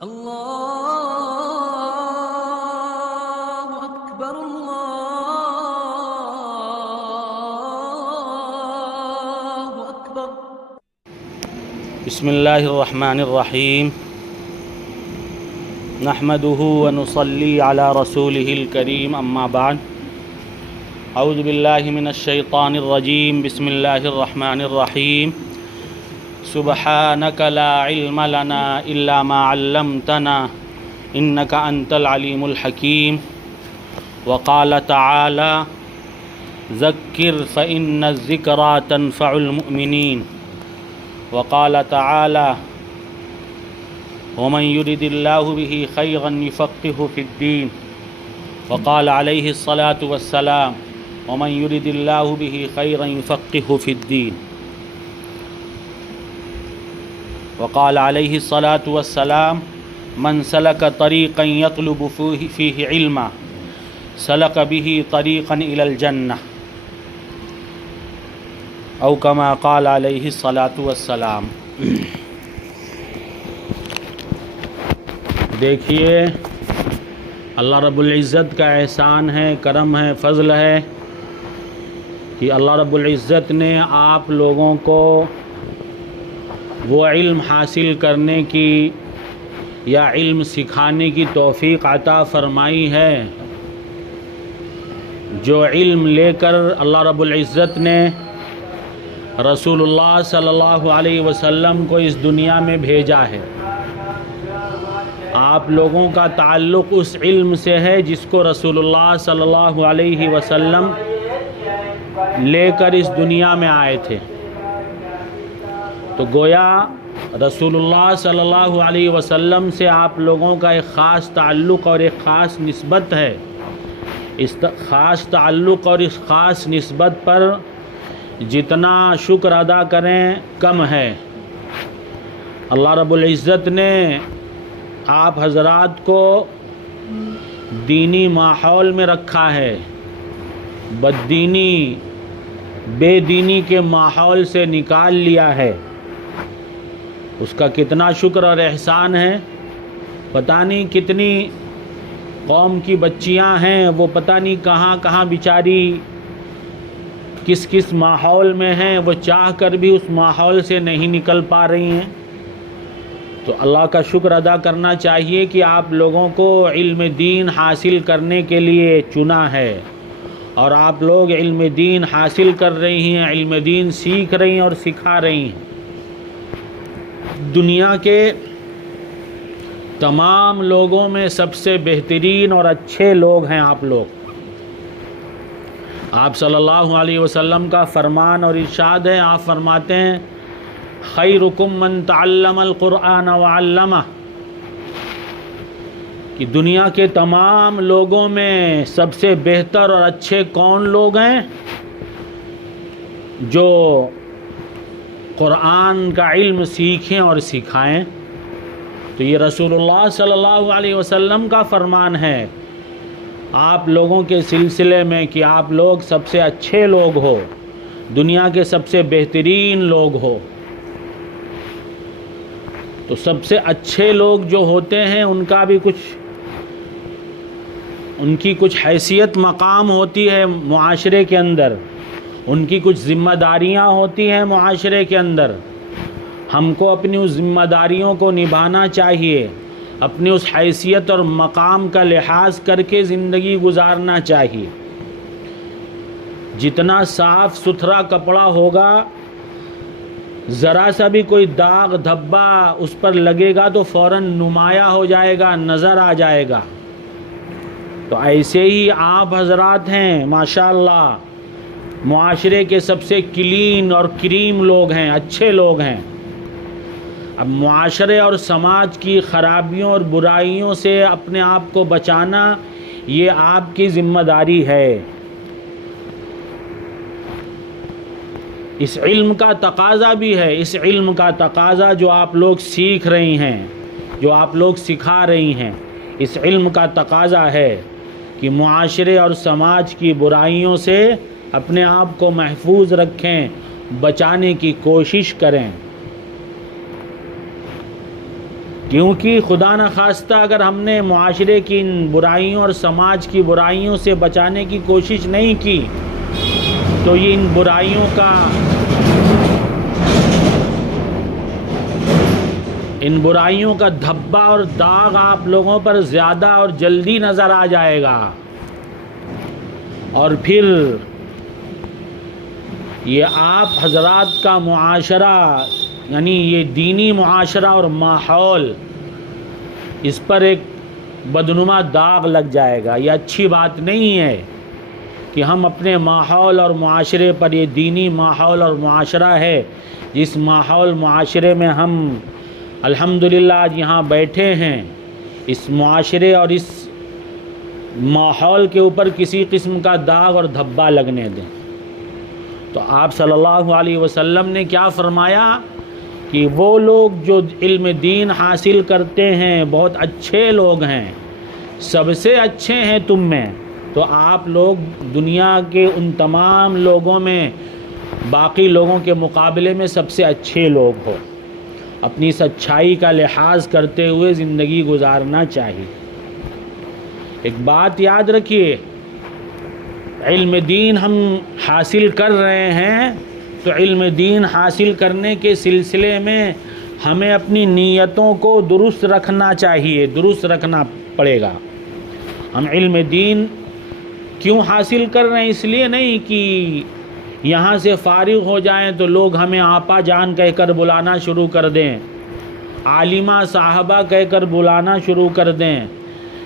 اللہ اکبر اللہ اکبر۔ بسم اللہ الرحمن الرحیم، نحمده ونصلی علی رسوله الکریم، اما بعد، اعوذ باللہ من الشیطان الرجیم، بسم اللہ الرحمن الرحیم، سبحانک لا علم لنا الا ما علمتنا انک انت العلیم الحکیم، وقال تعالی ذکر فإن الذکرى تنفع المؤمنین، وقال تعالی ومن يرد الله به خيرا يفقهه في الدين، وقال عليه الصلاة والسلام ومن يرد الله به خيرا يفقهه في الدين، وقال عليه الصلاة والسلام من سلك طريقا يطلب فيه علما سلك به طريقا إلى الجنة، او كما قال علیہ الصلاۃ والسلام۔ دیکھیے، اللہ رب العزت کا احسان ہے، کرم ہے، فضل ہے کہ اللہ رب العزت نے آپ لوگوں کو وہ علم حاصل کرنے کی یا علم سکھانے کی توفیق عطا فرمائی ہے جو علم لے کر اللہ رب العزت نے رسول اللہ صلی اللہ علیہ وسلم کو اس دنیا میں بھیجا ہے۔ آپ لوگوں کا تعلق اس علم سے ہے جس کو رسول اللہ صلی اللہ علیہ وسلم لے کر اس دنیا میں آئے تھے۔ تو گویا رسول اللہ صلی اللہ علیہ وسلم سے آپ لوگوں کا ایک خاص تعلق اور ایک خاص نسبت ہے۔ اس خاص تعلق اور اس خاص نسبت پر جتنا شکر ادا کریں کم ہے۔ اللہ رب العزت نے آپ حضرات کو دینی ماحول میں رکھا ہے، بددینی بے دینی کے ماحول سے نکال لیا ہے۔ اس کا کتنا شکر اور احسان ہے۔ پتہ نہیں کتنی قوم کی بچیاں ہیں، وہ پتہ نہیں کہاں کہاں بیچاری کس کس ماحول میں ہیں، وہ چاہ کر بھی اس ماحول سے نہیں نکل پا رہی ہیں۔ تو اللہ کا شکر ادا کرنا چاہیے کہ آپ لوگوں کو علم دین حاصل کرنے کے لیے چنا ہے، اور آپ لوگ علم دین حاصل کر رہی ہیں، علم دین سیکھ رہی ہیں اور سکھا رہی ہیں۔ دنیا کے تمام لوگوں میں سب سے بہترین اور اچھے لوگ ہیں آپ لوگ۔ آپ صلی اللہ علیہ وسلم کا فرمان اور ارشاد ہے، آپ فرماتے ہیں خیرکم من تعلم القرآن وعلمہ، کہ دنیا کے تمام لوگوں میں سب سے بہتر اور اچھے کون لوگ ہیں؟ جو قرآن کا علم سیکھیں اور سکھائیں۔ تو یہ رسول اللہ صلی اللہ علیہ وسلم کا فرمان ہے آپ لوگوں کے سلسلے میں کہ آپ لوگ سب سے اچھے لوگ ہو، دنیا کے سب سے بہترین لوگ ہو۔ تو سب سے اچھے لوگ جو ہوتے ہیں ان کا بھی ان کی کچھ حیثیت مقام ہوتی ہے معاشرے کے اندر، ان کی کچھ ذمہ داریاں ہوتی ہیں معاشرے کے اندر۔ ہم کو اپنی اس ذمہ داریوں کو نبھانا چاہیے، اپنی اس حیثیت اور مقام کا لحاظ کر کے زندگی گزارنا چاہیے۔ جتنا صاف ستھرا کپڑا ہوگا، ذرا سا بھی کوئی داغ دھبا اس پر لگے گا تو فوراً نمایاں ہو جائے گا، نظر آ جائے گا۔ تو ایسے ہی آپ حضرات ہیں ماشاءاللہ، معاشرے کے سب سے کلین اور کریم لوگ ہیں، اچھے لوگ ہیں۔ اب معاشرے اور سماج کی خرابیوں اور برائیوں سے اپنے آپ کو بچانا یہ آپ کی ذمہ داری ہے۔ اس علم کا تقاضا بھی ہے، اس علم کا تقاضا جو آپ لوگ سیکھ رہی ہیں، جو آپ لوگ سکھا رہی ہیں، اس علم کا تقاضا ہے کہ معاشرے اور سماج کی برائیوں سے اپنے آپ کو محفوظ رکھیں، بچانے کی کوشش کریں۔ کیونکہ خدا نخواستہ اگر ہم نے معاشرے کی ان برائیوں اور سماج کی برائیوں سے بچانے کی کوشش نہیں کی تو یہ ان برائیوں کا دھبا اور داغ آپ لوگوں پر زیادہ اور جلدی نظر آ جائے گا، اور پھر یہ آپ حضرات کا معاشرہ یعنی یہ دینی معاشرہ اور ماحول، اس پر ایک بدنما داغ لگ جائے گا۔ یہ اچھی بات نہیں ہے کہ ہم اپنے ماحول اور معاشرے پر، یہ دینی ماحول اور معاشرہ ہے جس ماحول معاشرے میں ہم الحمدللہ آج یہاں بیٹھے ہیں، اس معاشرے اور اس ماحول کے اوپر کسی قسم کا داغ اور دھبا لگنے دیں۔ تو آپ صلی اللہ علیہ وسلم نے کیا فرمایا کہ وہ لوگ جو علم دین حاصل کرتے ہیں بہت اچھے لوگ ہیں، سب سے اچھے ہیں تم میں، تو آپ لوگ دنیا کے ان تمام لوگوں میں باقی لوگوں کے مقابلے میں سب سے اچھے لوگ ہو۔ اپنی سچائی کا لحاظ کرتے ہوئے زندگی گزارنا چاہیے۔ ایک بات یاد رکھیے، علم دین ہم حاصل کر رہے ہیں تو علم دین حاصل کرنے کے سلسلے میں ہمیں اپنی نیتوں کو درست رکھنا چاہیے، درست رکھنا پڑے گا۔ ہم علم دین کیوں حاصل کر رہے ہیں؟ اس لیے نہیں کہ یہاں سے فارغ ہو جائیں تو لوگ ہمیں آپا جان کہہ کر بلانا شروع کر دیں، عالمہ صاحبہ کہہ کر بلانا شروع کر دیں،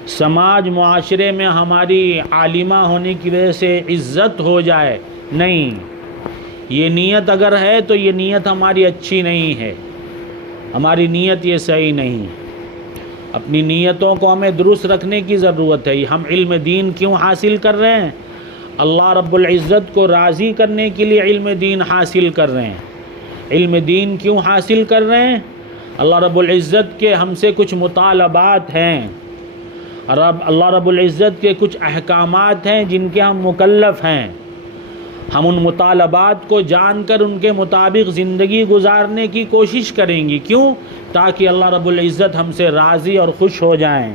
سماج معاشرے میں ہماری عالمہ ہونے کی وجہ سے عزت ہو جائے۔ نہیں، یہ نیت اگر ہے تو یہ نیت ہماری اچھی نہیں ہے، ہماری نیت یہ صحیح نہیں ہے۔ اپنی نیتوں کو ہمیں درست رکھنے کی ضرورت ہے۔ ہم علم دین کیوں حاصل کر رہے ہیں؟ اللہ رب العزت کو راضی کرنے کے لیے علم دین حاصل کر رہے ہیں۔ علم دین کیوں حاصل کر رہے ہیں؟ اللہ رب العزت کے ہم سے کچھ مطالبات ہیں، اللہ رب العزت کے کچھ احکامات ہیں جن کے ہم مکلف ہیں۔ ہم ان مطالبات کو جان کر ان کے مطابق زندگی گزارنے کی کوشش کریں گی۔ کیوں؟ تاکہ اللہ رب العزت ہم سے راضی اور خوش ہو جائیں۔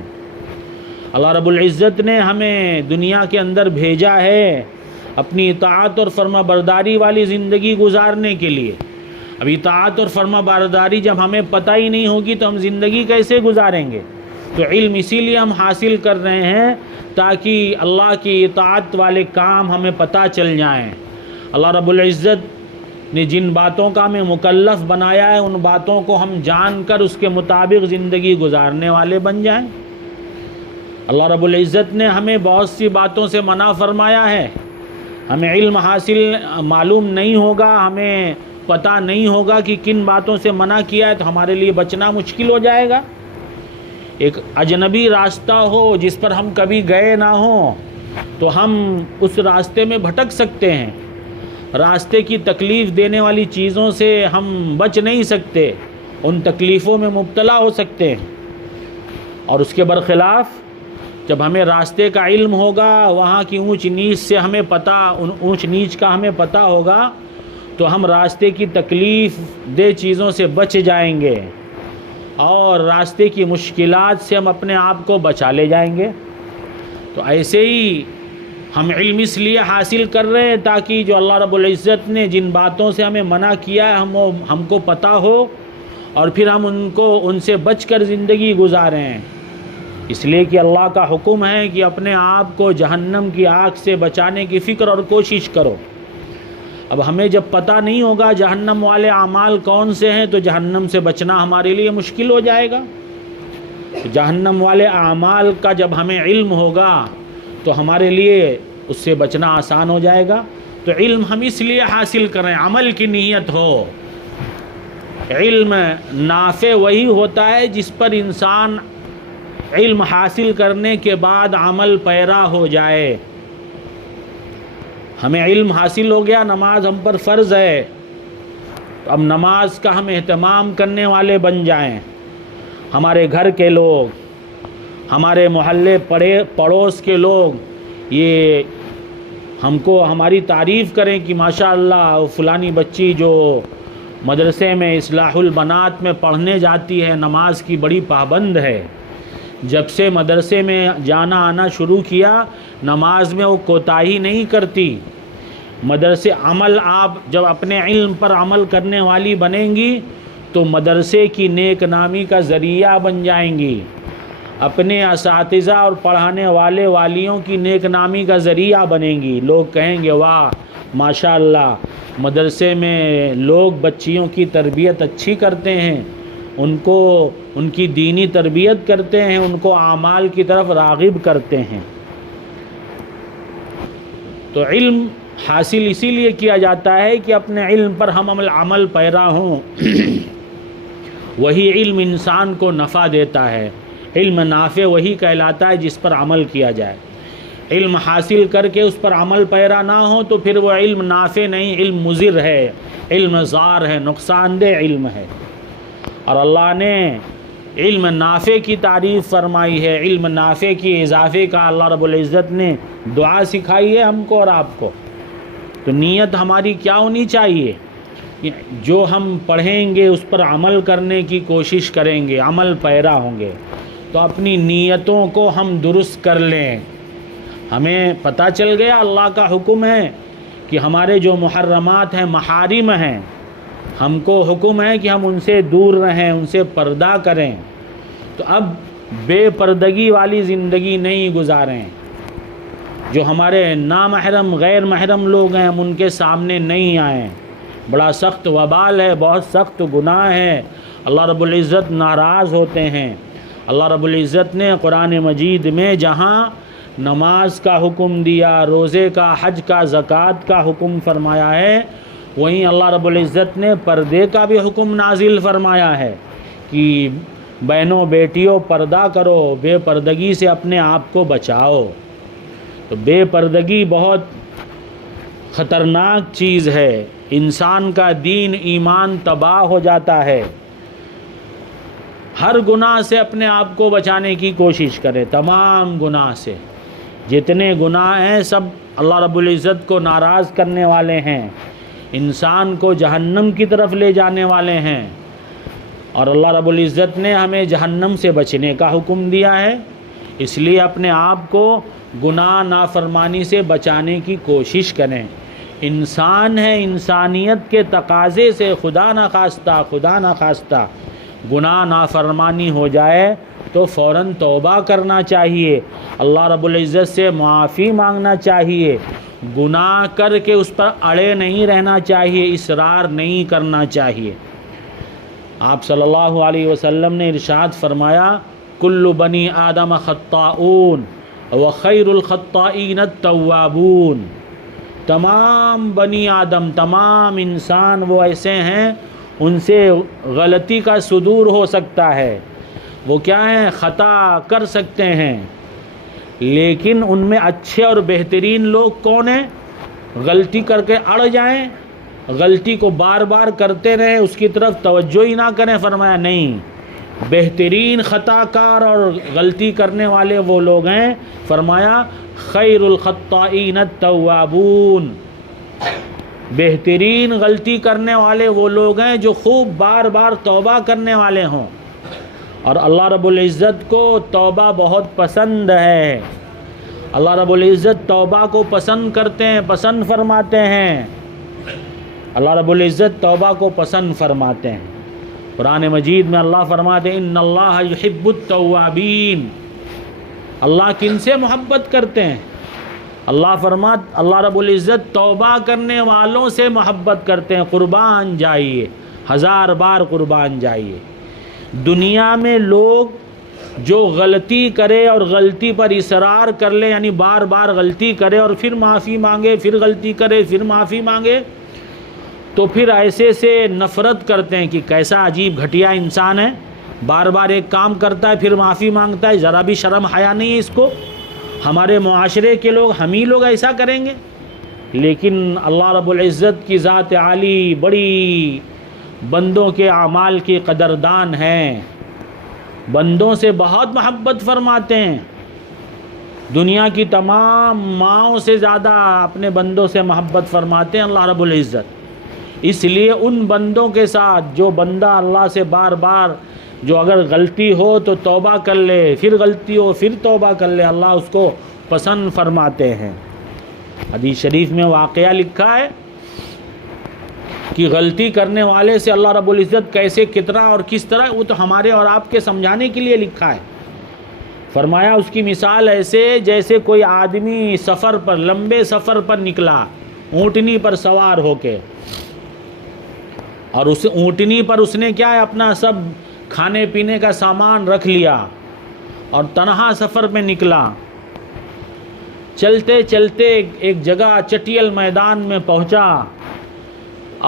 اللہ رب العزت نے ہمیں دنیا کے اندر بھیجا ہے اپنی اطاعت اور فرما برداری والی زندگی گزارنے کے لیے۔ اب اطاعت اور فرما برداری جب ہمیں پتہ ہی نہیں ہوگی تو ہم زندگی کیسے گزاریں گے؟ تو علم اسی لیے ہم حاصل کر رہے ہیں تاکہ اللہ کی اطاعت والے کام ہمیں پتہ چل جائیں۔ اللہ رب العزت نے جن باتوں کا ہمیں مکلف بنایا ہے ان باتوں کو ہم جان کر اس کے مطابق زندگی گزارنے والے بن جائیں۔ اللہ رب العزت نے ہمیں بہت سی باتوں سے منع فرمایا ہے۔ ہمیں علم حاصل معلوم نہیں ہوگا، ہمیں پتہ نہیں ہوگا کہ کن باتوں سے منع کیا ہے تو ہمارے لیے بچنا مشکل ہو جائے گا۔ ایک اجنبی راستہ ہو جس پر ہم کبھی گئے نہ ہوں تو ہم اس راستے میں بھٹک سکتے ہیں، راستے کی تکلیف دینے والی چیزوں سے ہم بچ نہیں سکتے، ان تکلیفوں میں مبتلا ہو سکتے ہیں۔ اور اس کے برخلاف جب ہمیں راستے کا علم ہوگا، وہاں کی اونچ نیچ سے ہمیں ان اونچ نیچ کا ہمیں پتہ ہوگا تو ہم راستے کی تکلیف دہ چیزوں سے بچ جائیں گے اور راستے کی مشکلات سے ہم اپنے آپ کو بچا لے جائیں گے۔ تو ایسے ہی ہم علم اس لیے حاصل کر رہے ہیں تاکہ جو اللہ رب العزت نے جن باتوں سے ہمیں منع کیا ہے ہم کو پتہ ہو اور پھر ہم ان سے بچ کر زندگی گزاریں۔ اس لیے کہ اللہ کا حکم ہے کہ اپنے آپ کو جہنم کی آگ سے بچانے کی فکر اور کوشش کرو۔ اب ہمیں جب پتہ نہیں ہوگا جہنم والے اعمال کون سے ہیں تو جہنم سے بچنا ہمارے لیے مشکل ہو جائے گا۔ جہنم والے اعمال کا جب ہمیں علم ہوگا تو ہمارے لیے اس سے بچنا آسان ہو جائے گا۔ تو علم ہم اس لیے حاصل کریں، عمل کی نیت ہو۔ علم نافع وہی ہوتا ہے جس پر انسان علم حاصل کرنے کے بعد عمل پیرا ہو جائے۔ ہمیں علم حاصل ہو گیا، نماز ہم پر فرض ہے، تو اب نماز کا ہم اہتمام کرنے والے بن جائیں۔ ہمارے گھر کے لوگ، ہمارے محلے پڑوس کے لوگ یہ ہم کو ہماری تعریف کریں کہ ماشاءاللہ فلانی بچی جو مدرسے میں اصلاح البنات میں پڑھنے جاتی ہے، نماز کی بڑی پابند ہے، جب سے مدرسے میں جانا آنا شروع کیا نماز میں وہ کوتاہی نہیں کرتی۔ مدرسے عمل، آپ جب اپنے علم پر عمل کرنے والی بنیں گی تو مدرسے کی نیک نامی کا ذریعہ بن جائیں گی، اپنے اساتذہ اور پڑھانے والے والیوں کی نیک نامی کا ذریعہ بنیں گی۔ لوگ کہیں گے واہ ماشاء اللہ، مدرسے میں لوگ بچیوں کی تربیت اچھی کرتے ہیں، ان کی دینی تربیت کرتے ہیں، ان کو اعمال کی طرف راغب کرتے ہیں۔ تو علم حاصل اسی لیے کیا جاتا ہے کہ اپنے علم پر ہم عمل پیرا ہوں، وہی علم انسان کو نفع دیتا ہے۔ علم نافع وہی کہلاتا ہے جس پر عمل کیا جائے۔ علم حاصل کر کے اس پر عمل پیرا نہ ہو تو پھر وہ علم نافع نہیں، علم مضر ہے، علم ضار ہے، نقصان دہ علم ہے۔ اور اللہ نے علم نافع کی تعریف فرمائی ہے، علم نافع کی اضافے کا اللہ رب العزت نے دعا سکھائی ہے ہم کو اور آپ کو۔ تو نیت ہماری کیا ہونی چاہیے؟ جو ہم پڑھیں گے اس پر عمل کرنے کی کوشش کریں گے، عمل پیرا ہوں گے، تو اپنی نیتوں کو ہم درست کر لیں۔ ہمیں پتہ چل گیا اللہ کا حکم ہے کہ ہمارے جو محرمات ہیں، محارم ہیں، ہم کو حکم ہے کہ ہم ان سے دور رہیں، ان سے پردہ کریں۔ تو اب بے پردگی والی زندگی نہیں گزاریں۔ جو ہمارے نامحرم غیر محرم لوگ ہیں ہم ان کے سامنے نہیں آئیں۔ بڑا سخت وبال ہے، بہت سخت گناہ ہے، اللہ رب العزت ناراض ہوتے ہیں۔ اللہ رب العزت نے قرآن مجید میں جہاں نماز کا حکم دیا، روزے کا، حج کا، زکوٰۃ کا حکم فرمایا ہے، وہیں اللہ رب العزت نے پردے کا بھی حکم نازل فرمایا ہے کہ بہنوں بیٹیوں پردہ کرو، بے پردگی سے اپنے آپ کو بچاؤ۔ تو بے پردگی بہت خطرناک چیز ہے، انسان کا دین ایمان تباہ ہو جاتا ہے۔ ہر گناہ سے اپنے آپ کو بچانے کی کوشش کرے، تمام گناہ سے، جتنے گناہ ہیں سب اللہ رب العزت کو ناراض کرنے والے ہیں، انسان کو جہنم کی طرف لے جانے والے ہیں، اور اللہ رب العزت نے ہمیں جہنم سے بچنے کا حکم دیا ہے۔ اس لیے اپنے آپ کو گناہ نافرمانی سے بچانے کی کوشش کریں۔ انسان ہے، انسانیت کے تقاضے سے خدا نخواستہ گناہ نافرمانی ہو جائے تو فوراً توبہ کرنا چاہیے، اللہ رب العزت سے معافی مانگنا چاہیے، گناہ کر کے اس پر اڑے نہیں رہنا چاہیے، اصرار نہیں کرنا چاہیے۔ آپ صلی اللہ علیہ وسلم نے ارشاد فرمایا کل بنی آدم خطاؤون وخیر الخطائین التوابون۔ تمام بنی آدم، تمام انسان وہ ایسے ہیں ان سے غلطی کا صدور ہو سکتا ہے، وہ کیا ہیں، خطا کر سکتے ہیں، لیکن ان میں اچھے اور بہترین لوگ کون ہیں؟ غلطی کر کے اڑ جائیں، غلطی کو بار بار کرتے رہیں، اس کی طرف توجہ ہی نہ کریں، فرمایا نہیں، بہترین خطا کار اور غلطی کرنے والے وہ لوگ ہیں، فرمایا خیر الخطائین التوابون، بہترین غلطی کرنے والے وہ لوگ ہیں جو خوب بار بار توبہ کرنے والے ہوں۔ اور اللہ رب العزت کو توبہ بہت پسند ہے، اللہ رب العزت توبہ کو پسند کرتے ہیں، پسند فرماتے ہیں، اللہ رب العزت توبہ کو پسند فرماتے ہیں۔ قرآن مجید میں اللہ فرماتے ہیں ان اللہ یحب التوابین، اللہ کن سے محبت کرتے ہیں؟ اللہ رب العزت توبہ کرنے والوں سے محبت کرتے ہیں، قربان جائیے، 1000 بار قربان جائیے۔ دنیا میں لوگ جو غلطی کرے اور غلطی پر اصرار کر لے، یعنی بار بار غلطی کرے اور پھر معافی مانگے، پھر غلطی کرے پھر معافی مانگے، تو پھر ایسے سے نفرت کرتے ہیں کہ کیسا عجیب گھٹیا انسان ہے، بار بار ایک کام کرتا ہے پھر معافی مانگتا ہے، ذرا بھی شرم حیا نہیں ہے اس کو۔ ہمارے معاشرے کے لوگ، ہم ہی لوگ ایسا کریں گے؟ لیکن اللہ رب العزت کی ذات عالی بڑی بندوں کے اعمال کی قدردان ہیں، بندوں سے بہت محبت فرماتے ہیں، دنیا کی تمام ماؤں سے زیادہ اپنے بندوں سے محبت فرماتے ہیں اللہ رب العزت۔ اس لیے ان بندوں کے ساتھ جو بندہ اللہ سے بار بار جو اگر غلطی ہو تو توبہ کر لے، پھر غلطی ہو پھر توبہ کر لے، اللہ اس کو پسند فرماتے ہیں۔ حدیث شریف میں واقعہ لکھا ہے کہ غلطی کرنے والے سے اللہ رب العزت کیسے، کتنا اور کس طرح، وہ تو ہمارے اور آپ کے سمجھانے کے لیے لکھا ہے۔ فرمایا اس کی مثال ایسے جیسے کوئی آدمی سفر پر، لمبے سفر پر نکلا اونٹنی پر سوار ہو کے، اور اس اونٹنی پر اس نے کیا ہے اپنا سب کھانے پینے کا سامان رکھ لیا اور تنہا سفر میں نکلا۔ چلتے چلتے ایک جگہ چٹیل میدان میں پہنچا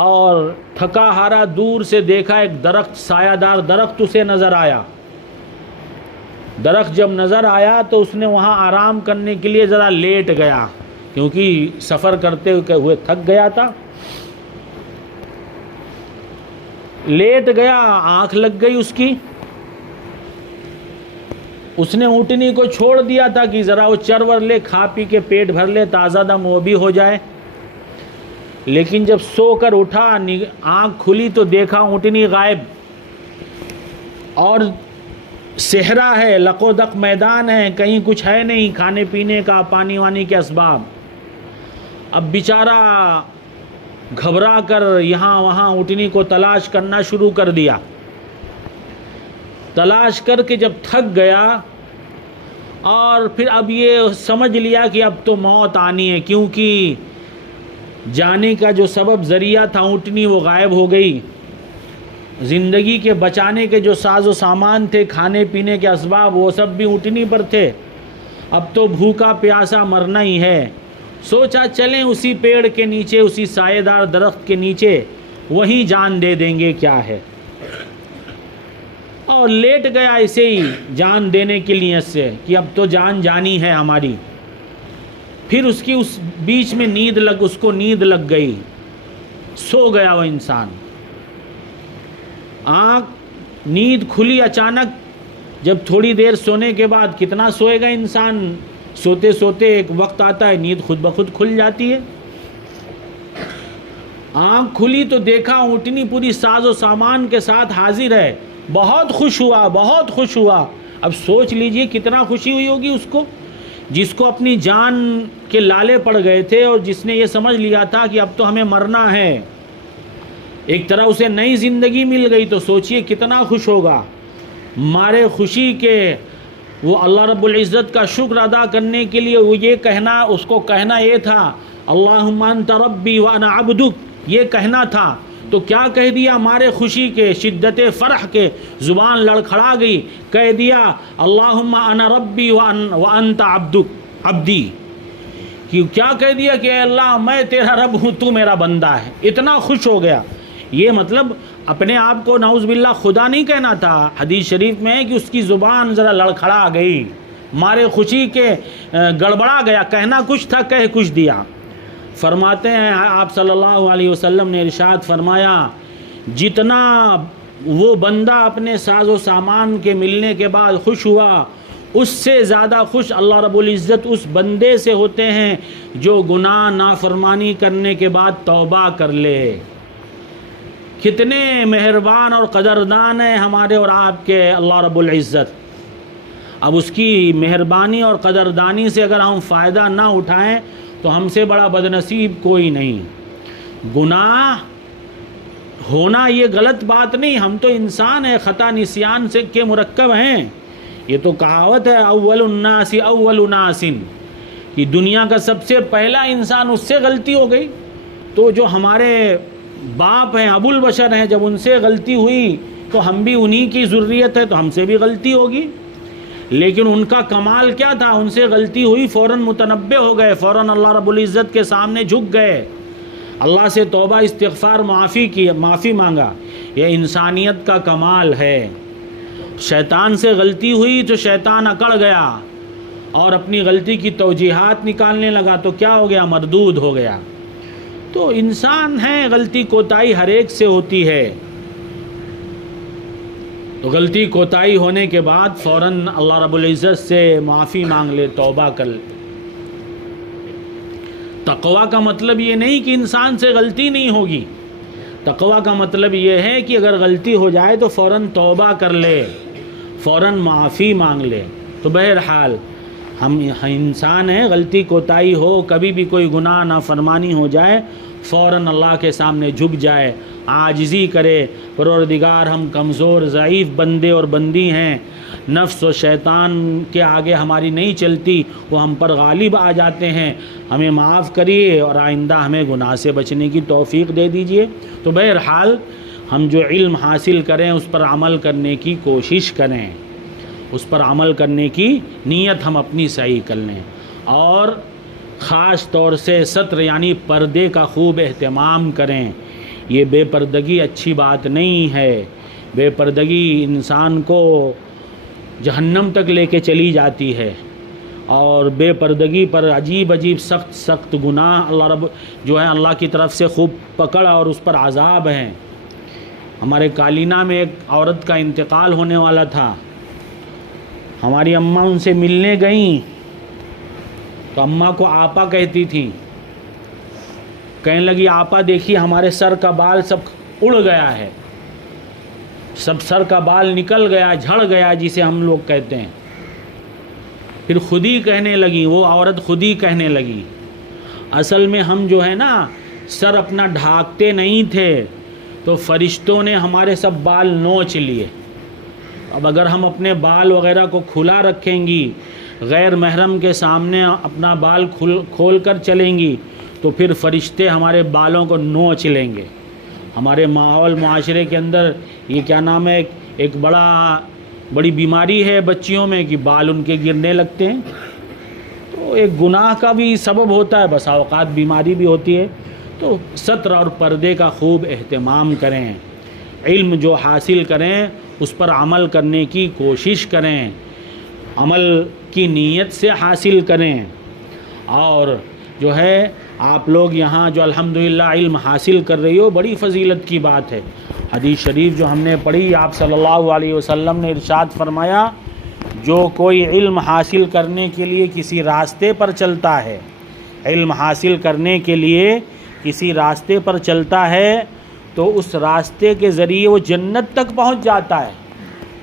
اور تھکا ہارا دور سے دیکھا ایک درخت، سایہ دار درخت اسے نظر آیا۔ درخت جب نظر آیا تو اس نے وہاں آرام کرنے کے لیے ذرا لیٹ گیا، کیونکہ سفر کرتے ہوئے تھک گیا تھا۔ لیٹ گیا، آنکھ لگ گئی اس کی۔ اس نے اونٹنی کو چھوڑ دیا تھا کہ ذرا وہ چرور لے، کھا پی کے پیٹ بھر لے، تازہ دم وہ بھی ہو جائے۔ لیکن جب سو کر اٹھا، آنکھ کھلی تو دیکھا اونٹنی غائب، اور صحرا ہے، لق و دق میدان ہے، کہیں کچھ ہے نہیں کھانے پینے کا، پانی وانی کے اسباب۔ اب بیچارہ گھبرا کر یہاں وہاں اونٹنی کو تلاش کرنا شروع کر دیا۔ تلاش کر کے جب تھک گیا اور پھر اب یہ سمجھ لیا کہ اب تو موت آنی ہے، کیونکہ جانے کا جو سبب ذریعہ تھا اونٹنی وہ غائب ہو گئی، زندگی کے بچانے کے جو ساز و سامان تھے، کھانے پینے کے اسباب، وہ سب بھی اونٹنی پر تھے۔ اب تو بھوکا پیاسا مرنا ہی ہے۔ سوچا چلیں اسی پیڑ کے نیچے، اسی سایہ دار درخت کے نیچے، وہیں جان دے دیں گے، کیا ہے۔ اور لیٹ گیا ایسے ہی جان دینے کے لیے سے کہ اب تو جان جانی ہے ہماری۔ پھر اس کی اس بیچ میں اس کو نیند لگ گئی، سو گیا وہ انسان۔ آنکھ نیند کھلی اچانک، جب تھوڑی دیر سونے کے بعد کتنا سوئے گا انسان، سوتے سوتے ایک وقت آتا ہے نیند خود بخود کھل جاتی ہے۔ آنکھ کھلی تو دیکھا اونٹنی پوری ساز و سامان کے ساتھ حاضر ہے۔ بہت خوش ہوا، بہت خوش ہوا۔ اب سوچ لیجئے کتنا خوشی ہوئی ہوگی اس کو، جس کو اپنی جان کے لالے پڑ گئے تھے اور جس نے یہ سمجھ لیا تھا کہ اب تو ہمیں مرنا ہے، ایک طرح اسے نئی زندگی مل گئی، تو سوچئے کتنا خوش ہوگا۔ مارے خوشی کے وہ اللہ رب العزت کا شکر ادا کرنے کے لیے وہ یہ کہنا، اس کو کہنا یہ تھا اللہم انت ربی وانا عبدک، یہ کہنا تھا۔ تو کیا کہہ دیا مارے خوشی کے، شدت فرح کے، زبان لڑکھڑا گئی، کہہ دیا اللہم انا ربی وانت عبدی، کیا کہہ دیا کہ اے اللہ میں تیرا رب ہوں، تو میرا بندہ ہے۔ اتنا خوش ہو گیا۔ یہ مطلب اپنے آپ کو نعوذ باللہ خدا نہیں کہنا تھا۔ حدیث شریف میں ہے کہ اس کی زبان ذرا لڑکھڑا گئی، مارے خوشی کے گڑبڑا گیا، کہنا کچھ تھا کہہ کچھ دیا۔ فرماتے ہیں آپ صلی اللہ علیہ وسلم نے ارشاد فرمایا، جتنا وہ بندہ اپنے ساز و سامان کے ملنے کے بعد خوش ہوا، اس سے زیادہ خوش اللہ رب العزت اس بندے سے ہوتے ہیں جو گناہ نافرمانی کرنے کے بعد توبہ کر لے۔ کتنے مہربان اور قدردان ہیں ہمارے اور آپ کے اللہ رب العزت۔ اب اس کی مہربانی اور قدردانی سے اگر ہم فائدہ نہ اٹھائیں تو ہم سے بڑا بدنصیب کوئی نہیں۔ گناہ ہونا یہ غلط بات نہیں، ہم تو انسان ہیں، خطا نسیان سے کے مرکب ہیں۔ یہ تو کہاوت ہے اول الناس اول ناس، کہ دنیا کا سب سے پہلا انسان، اس سے غلطی ہو گئی تو جو ہمارے باپ ہیں، ابو البشر ہیں، جب ان سے غلطی ہوئی تو ہم بھی انہی کی ذریت ہے تو ہم سے بھی غلطی ہوگی۔ لیکن ان کا کمال کیا تھا، ان سے غلطی ہوئی فوراً متنبہ ہو گئے، فوراً اللہ رب العزت کے سامنے جھک گئے، اللہ سے توبہ استغفار معافی مانگا۔ یہ انسانیت کا کمال ہے۔ شیطان سے غلطی ہوئی تو شیطان اکڑ گیا اور اپنی غلطی کی توجیحات نکالنے لگا تو کیا ہو گیا، مردود ہو گیا۔ تو انسان ہے، غلطی کوتاہی ہر ایک سے ہوتی ہے۔ تو غلطی کوتاہی ہونے کے بعد فوراً اللہ رب العزت سے معافی مانگ لے، توبہ کر لے۔ تقویٰ کا مطلب یہ نہیں کہ انسان سے غلطی نہیں ہوگی، تقوی کا مطلب یہ ہے کہ اگر غلطی ہو جائے تو فوراً توبہ کر لے، فوراً معافی مانگ لے۔ تو بہرحال ہم انسان ہیں، غلطی کوتاہی ہو، کبھی بھی کوئی گناہ نافرمانی ہو جائے، فوراً اللہ کے سامنے جھک جائے، عاجزی کرے، پروردگار ہم کمزور ضعیف بندے اور بندی ہیں، نفس و شیطان کے آگے ہماری نہیں چلتی، وہ ہم پر غالب آ جاتے ہیں، ہمیں معاف کریے اور آئندہ ہمیں گناہ سے بچنے کی توفیق دے دیجئے۔ تو بہرحال ہم جو علم حاصل کریں اس پر عمل کرنے کی کوشش کریں، اس پر عمل کرنے کی نیت ہم اپنی صحیح کر لیں، اور خاص طور سے ستر یعنی پردے کا خوب اہتمام کریں۔ یہ بے پردگی اچھی بات نہیں ہے، بے پردگی انسان کو جہنم تک لے کے چلی جاتی ہے، اور بے پردگی پر عجیب عجیب سخت سخت گناہ اللہ رب جو ہے اللہ کی طرف سے خوب پکڑ اور اس پر عذاب ہیں۔ ہمارے کالینہ میں ایک عورت کا انتقال ہونے والا تھا، ہماری اماں ان سے ملنے گئیں تو اماں کو آپا کہتی تھیں، کہنے لگی آپا دیکھیے ہمارے سر کا بال سب اڑ گیا ہے، سب سر کا بال نکل گیا، جھڑ گیا جسے ہم لوگ کہتے ہیں۔ پھر خود ہی کہنے لگی، وہ عورت خود ہی کہنے لگی، اصل میں ہم جو ہے نا سر اپنا ڈھانکتے نہیں تھے تو فرشتوں نے ہمارے سب بال نوچ لیے۔ اب اگر ہم اپنے بال وغیرہ کو کھلا رکھیں گی، غیر محرم کے سامنے اپنا بال کھول کر چلیں گی تو پھر فرشتے ہمارے بالوں کو نوچ لیں گے۔ ہمارے ماحول معاشرے کے اندر یہ کیا نام ہے، ایک بڑی بیماری ہے بچیوں میں کہ بال ان کے گرنے لگتے ہیں، تو ایک گناہ کا بھی سبب ہوتا ہے، بسا اوقات بیماری بھی ہوتی ہے۔ تو ستر اور پردے کا خوب اہتمام کریں، علم جو حاصل کریں اس پر عمل کرنے کی کوشش کریں، عمل کی نیت سے حاصل کریں، اور جو ہے آپ لوگ یہاں جو الحمدللہ علم حاصل کر رہی ہو، بڑی فضیلت کی بات ہے۔ حدیث شریف جو ہم نے پڑھی، آپ صلی اللہ علیہ وسلم نے ارشاد فرمایا، جو کوئی علم حاصل کرنے کے لیے کسی راستے پر چلتا ہے، علم حاصل کرنے کے لیے کسی راستے پر چلتا ہے تو اس راستے کے ذریعے وہ جنت تک پہنچ جاتا ہے۔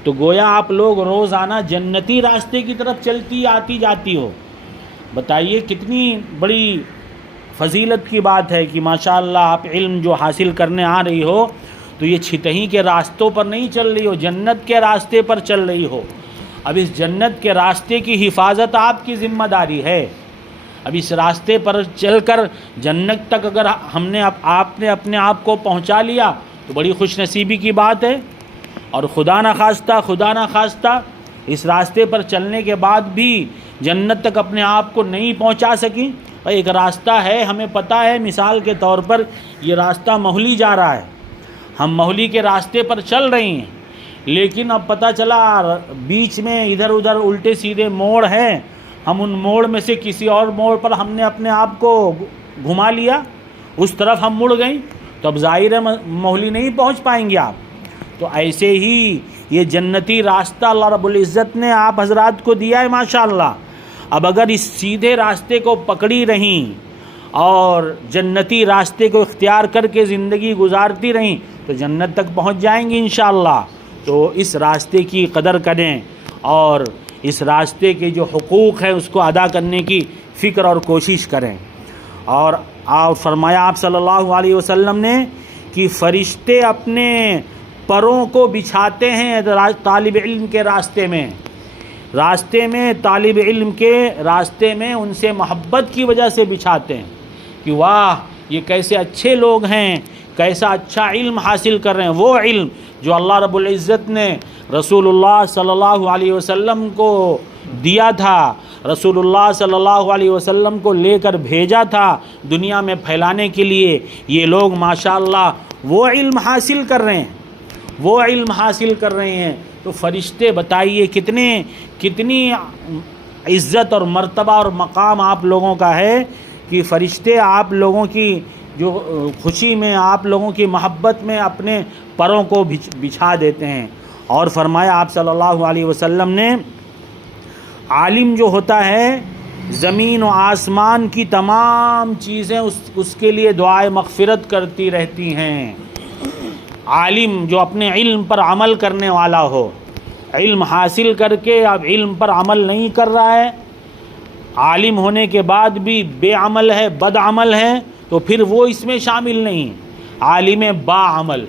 تو گویا آپ لوگ روزانہ جنتی راستے کی طرف چلتی آتی جاتی ہو۔ بتائیے کتنی بڑی فضیلت کی بات ہے کہ ماشاءاللہ آپ علم جو حاصل کرنے آ رہی ہو تو یہ چھتہی کے راستوں پر نہیں چل رہی ہو، جنت کے راستے پر چل رہی ہو۔ اب اس جنت کے راستے کی حفاظت آپ کی ذمہ داری ہے۔ اب اس راستے پر چل کر جنت تک اگر آپ نے اپنے آپ کو پہنچا لیا تو بڑی خوش نصیبی کی بات ہے، اور خدا نہ خواستہ اس راستے پر چلنے کے بعد بھی جنت تک اپنے آپ کو نہیں پہنچا سکی۔ ایک راستہ ہے، ہمیں پتہ ہے، مثال کے طور پر یہ راستہ مہلی جا رہا ہے، ہم مہلی کے راستے پر چل رہے ہیں، لیکن اب پتہ چلا بیچ میں ادھر ادھر الٹے سیدھے موڑ ہیں، ہم ان موڑ میں سے کسی اور موڑ پر ہم نے اپنے آپ کو گھما لیا، اس طرف ہم مڑ گئیں، تو اب ظاہر ہے مہلی نہیں پہنچ پائیں گے آپ۔ تو ایسے ہی یہ جنتی راستہ اللہ رب العزت نے آپ حضرات کو دیا ہے ماشاءاللہ۔ اب اگر اس سیدھے راستے کو پکڑی رہیں اور جنتی راستے کو اختیار کر کے زندگی گزارتی رہیں تو جنت تک پہنچ جائیں گی انشاءاللہ۔ تو اس راستے کی قدر کریں اور اس راستے کے جو حقوق ہیں اس کو ادا کرنے کی فکر اور کوشش کریں۔ اور فرمایا آپ صلی اللہ علیہ وسلم نے کہ فرشتے اپنے پروں کو بچھاتے ہیں طالب علم کے راستے میں، طالب علم کے راستے میں ان سے محبت کی وجہ سے بچھاتے ہیں کہ واہ یہ کیسے اچھے لوگ ہیں، کیسا اچھا علم حاصل کر رہے ہیں، وہ علم جو اللہ رب العزت نے رسول اللہ صلی اللہ علیہ وسلم کو دیا تھا، رسول اللہ صلی اللہ علیہ وسلم کو لے کر بھیجا تھا دنیا میں پھیلانے کے لیے، یہ لوگ ماشاءاللہ وہ علم حاصل کر رہے ہیں، تو فرشتے بتائیے کتنی عزت اور مرتبہ اور مقام آپ لوگوں کا ہے کہ فرشتے آپ لوگوں کی جو خوشی میں، آپ لوگوں کی محبت میں اپنے پروں کو بچھا دیتے ہیں۔ اور فرمایا آپ صلی اللہ علیہ وسلم نے، عالم جو ہوتا ہے زمین و آسمان کی تمام چیزیں اس کے لیے دعائے مغفرت کرتی رہتی ہیں، عالم جو اپنے علم پر عمل کرنے والا ہو، علم حاصل کر کے اب علم پر عمل نہیں کر رہا ہے، عالم ہونے کے بعد بھی بے عمل ہے، بد عمل ہے، تو پھر وہ اس میں شامل نہیں۔ عالم با عمل،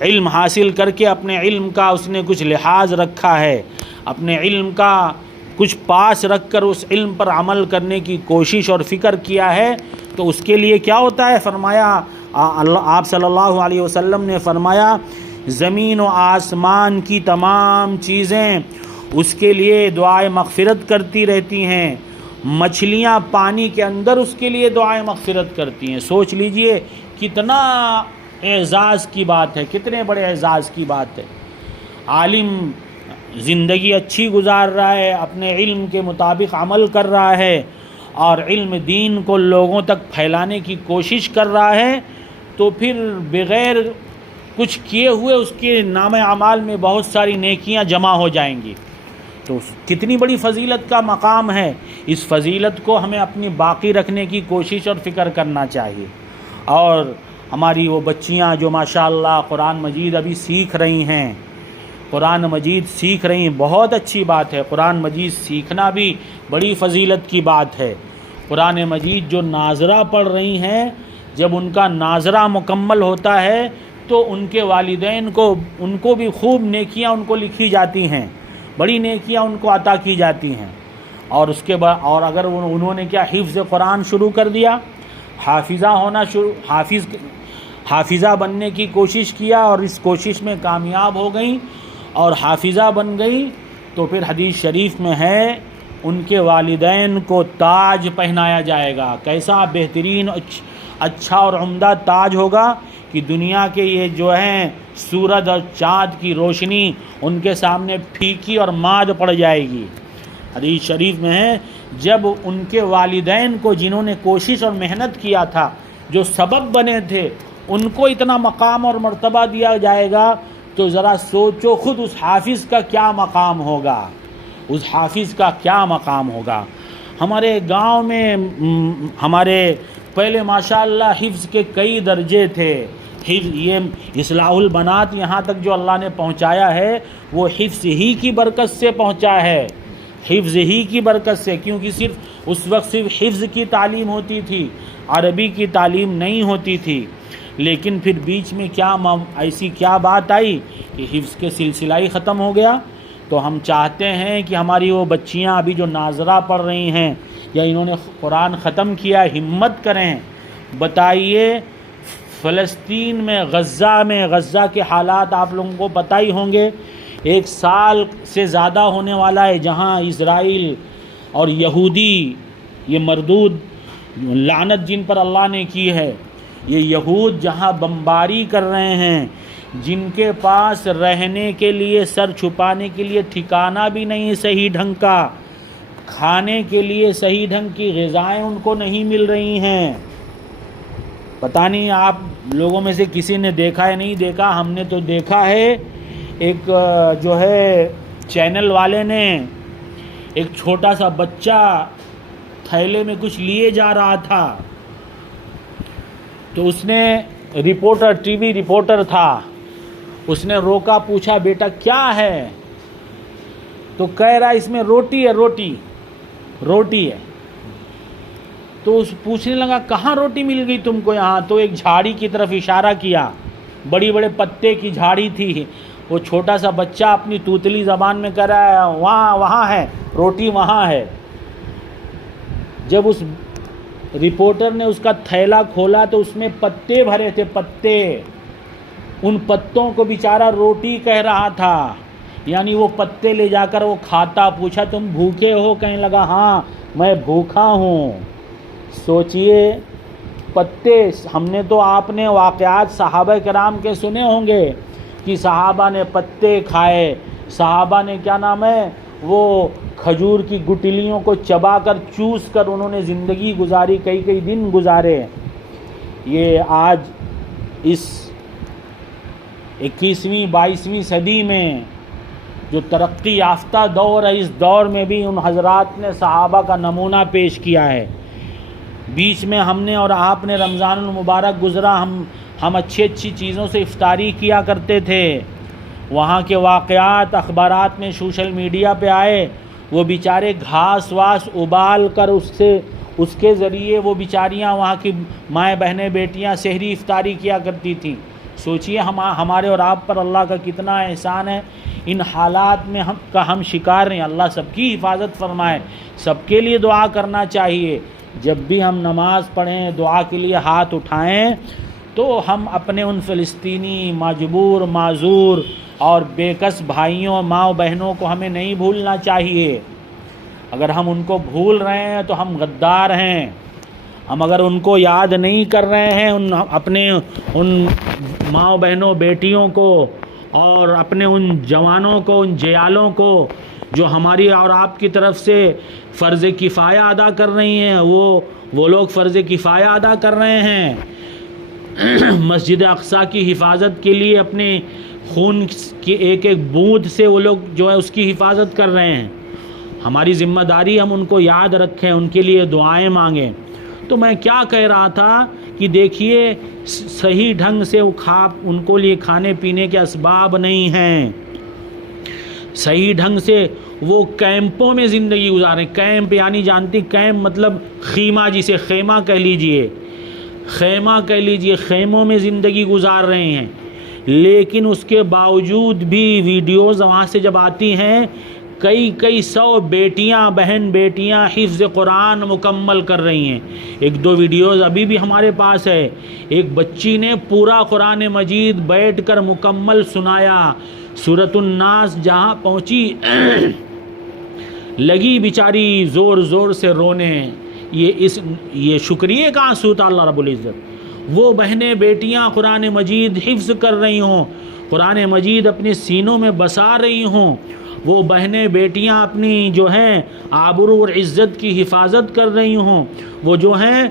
علم حاصل کر کے اپنے علم کا اس نے کچھ لحاظ رکھا ہے، اپنے علم کا کچھ پاس رکھ کر اس علم پر عمل کرنے کی کوشش اور فکر کیا ہے، تو اس کے لیے کیا ہوتا ہے؟ فرمایا آپ صلی اللہ علیہ وسلم نے فرمایا زمین و آسمان کی تمام چیزیں اس کے لیے دعائے مغفرت کرتی رہتی ہیں، مچھلیاں پانی کے اندر اس کے لیے دعائے مغفرت کرتی ہیں۔ سوچ لیجئے کتنا اعزاز کی بات ہے، کتنے بڑے اعزاز کی بات ہے۔ عالم زندگی اچھی گزار رہا ہے، اپنے علم کے مطابق عمل کر رہا ہے اور علم دین کو لوگوں تک پھیلانے کی کوشش کر رہا ہے، تو پھر بغیر کچھ کیے ہوئے اس کے نام اعمال میں بہت ساری نیکیاں جمع ہو جائیں گی۔ تو کتنی بڑی فضیلت کا مقام ہے، اس فضیلت کو ہمیں اپنی باقی رکھنے کی کوشش اور فکر کرنا چاہیے۔ اور ہماری وہ بچیاں جو ماشاءاللہ قرآن مجید ابھی سیکھ رہی ہیں، قرآن مجید سیکھ رہی ہیں، بہت اچھی بات ہے۔ قرآن مجید سیکھنا بھی بڑی فضیلت کی بات ہے۔ قرآن مجید جو ناظرہ پڑھ رہی ہیں، جب ان کا ناظرہ مکمل ہوتا ہے تو ان کے والدین کو ان کو بھی خوب نیکیاں ان کو لکھی جاتی ہیں، بڑی نیکیاں ان کو عطا کی جاتی ہیں۔ اور اس کے بعد اور اگر انہوں نے کیا حفظ قرآن شروع کر دیا، حافظہ بننے کی کوشش کیا اور اس کوشش میں کامیاب ہو گئیں اور حافظہ بن گئی، تو پھر حدیث شریف میں ہے ان کے والدین کو تاج پہنایا جائے گا۔ کیسا بہترین اچھا اور عمدہ تاج ہوگا کہ دنیا کے یہ جو ہیں سورج اور چاند کی روشنی ان کے سامنے پھیکی اور ماد پڑ جائے گی۔ حدیث شریف میں ہے جب ان کے والدین کو جنہوں نے کوشش اور محنت کیا تھا، جو سبب بنے تھے، ان کو اتنا مقام اور مرتبہ دیا جائے گا، تو ذرا سوچو خود اس حافظ کا کیا مقام ہوگا، اس حافظ کا کیا مقام ہوگا۔ ہمارے گاؤں میں ہمارے پہلے ماشاءاللہ حفظ کے کئی درجے تھے۔ حفظ یہ اصلاح البنات یہاں تک جو اللہ نے پہنچایا ہے وہ حفظ ہی کی برکت سے پہنچا ہے، حفظ ہی کی برکت سے، کیونکہ صرف اس وقت صرف حفظ کی تعلیم ہوتی تھی، عربی کی تعلیم نہیں ہوتی تھی۔ لیکن پھر بیچ میں ایسی کیا بات آئی کہ حفظ کے سلسلہ ہی ختم ہو گیا۔ تو ہم چاہتے ہیں کہ ہماری وہ بچیاں ابھی جو ناظرہ پڑھ رہی ہیں یا انہوں نے قرآن ختم کیا، ہمت کریں، بتائیے فلسطین میں غزہ کے حالات آپ لوگوں کو پتہ ہی ہوں گے، 1 سال سے زیادہ ہونے والا ہے جہاں اسرائیل اور یہودی، یہ مردود لعنت جن پر اللہ نے کی ہے، یہ یہود جہاں بمباری کر رہے ہیں، جن کے پاس رہنے کے لیے، سر چھپانے کے لیے ٹھکانہ بھی نہیں صحیح ڈھنگ کا، کھانے کے لیے صحیح ڈھنگ کی غذائیں ان کو نہیں مل رہی ہیں۔ پتہ نہیں آپ لوگوں میں سے کسی نے دیکھا ہے نہیں دیکھا، ہم نے تو دیکھا ہے، ایک جو ہے چینل والے نے ایک چھوٹا سا بچہ تھیلے میں کچھ لیے جا رہا تھا، تو اس نے ٹی وی رپورٹر تھا، اس نے روکا، پوچھا بیٹا کیا ہے؟ تو کہہ رہا اس میں روٹی ہے، روٹی ہے۔ تو اس پوچھنے لگا کہاں روٹی مل گئی تم کو یہاں؟ تو ایک جھاڑی کی طرف اشارہ کیا، بڑی بڑے پتے کی جھاڑی تھی۔ وہ چھوٹا سا بچہ اپنی توتلی زبان میں کہہ رہا ہے وہاں ہے روٹی، وہاں ہے۔ جب اس رپورٹر نے اس کا تھیلا کھولا تو اس میں پتے بھرے تھے، پتے، ان پتوں کو بیچارہ روٹی کہہ رہا تھا، یعنی وہ پتے لے جا کر وہ کھاتا۔ پوچھا تم بھوکے ہو؟ کہنے لگا ہاں میں بھوکا ہوں۔ سوچئے پتے، ہم نے تو آپ نے واقعات صحابہ کرام کے سنے ہوں گے کہ صحابہ نے پتے کھائے، صحابہ نے وہ کھجور کی گٹلیوں کو چبا کر چوس کر انہوں نے زندگی گزاری، کئی دن گزارے۔ یہ آج اس 21ویں 22ویں صدی میں جو ترقی یافتہ دور ہے، اس دور میں بھی ان حضرات نے صحابہ کا نمونہ پیش کیا ہے۔ بیچ میں ہم نے اور آپ نے رمضان المبارک گزرا، ہم اچھی اچھی چیزوں سے افطاری کیا کرتے تھے. وہاں کے واقعات اخبارات میں سوشل میڈیا پہ آئے، وہ بیچارے گھاس واس ابال کر اس کے ذریعے وہ بیچاریاں وہاں کی مائیں بہنیں بیٹیاں سحری افطاری کیا کرتی تھیں. سوچئے ہمارے اور آپ پر اللہ کا کتنا احسان ہے. ان حالات میں ہم شکار ہیں. اللہ سب کی حفاظت فرمائے. سب کے لیے دعا کرنا چاہیے. جب بھی ہم نماز پڑھیں دعا کے لیے ہاتھ اٹھائیں تو ہم اپنے ان فلسطینی مجبور معذور اور بے کس بھائیوں ماں بہنوں کو ہمیں نہیں بھولنا چاہیے. اگر ہم ان کو بھول رہے ہیں تو ہم غدار ہیں. ہم اگر ان کو یاد نہیں کر رہے ہیں اپنے ان ماں بہنوں بیٹیوں کو اور اپنے ان جوانوں کو، ان جیالوں کو جو ہماری اور آپ کی طرف سے فرض کفایہ ادا کر رہی ہیں، وہ لوگ فرض کفایہ ادا کر رہے ہیں. مسجد اقصیٰ کی حفاظت کے لیے اپنے خون کی ایک ایک بوند سے وہ لوگ جو ہے اس کی حفاظت کر رہے ہیں. ہماری ذمہ داری ہم ان کو یاد رکھیں، ان کے لیے دعائیں مانگیں. تو میں کیا کہہ رہا تھا کہ دیکھیے صحیح ڈھنگ سے ان کو لیے کھانے پینے کے اسباب نہیں ہیں. صحیح ڈھنگ سے وہ کیمپوں میں زندگی گزاریں. کیمپ یعنی جانتی کیمپ مطلب خیمہ، جسے خیمہ کہہ لیجئے، خیموں میں زندگی گزار رہے ہیں. لیکن اس کے باوجود بھی ویڈیوز وہاں سے جب آتی ہیں کئی سو بیٹیاں، بہن بیٹیاں حفظ قرآن مکمل کر رہی ہیں. ایک دو ویڈیوز ابھی بھی ہمارے پاس ہے. ایک بچی نے پورا قرآن مجید بیٹھ کر مکمل سنایا. سورۃ الناس جہاں پہنچی لگی بیچاری زور زور سے رونے. یہ شکریہ کا آنسو تھا اللہ رب العزت. وہ بہنیں بیٹیاں قرآن مجید حفظ کر رہی ہوں، قرآن مجید اپنے سینوں میں بسا رہی ہوں. وہ بہنیں بیٹیاں اپنی جو ہیں آبرو اور عزت کی حفاظت کر رہی ہوں. وہ جو ہیں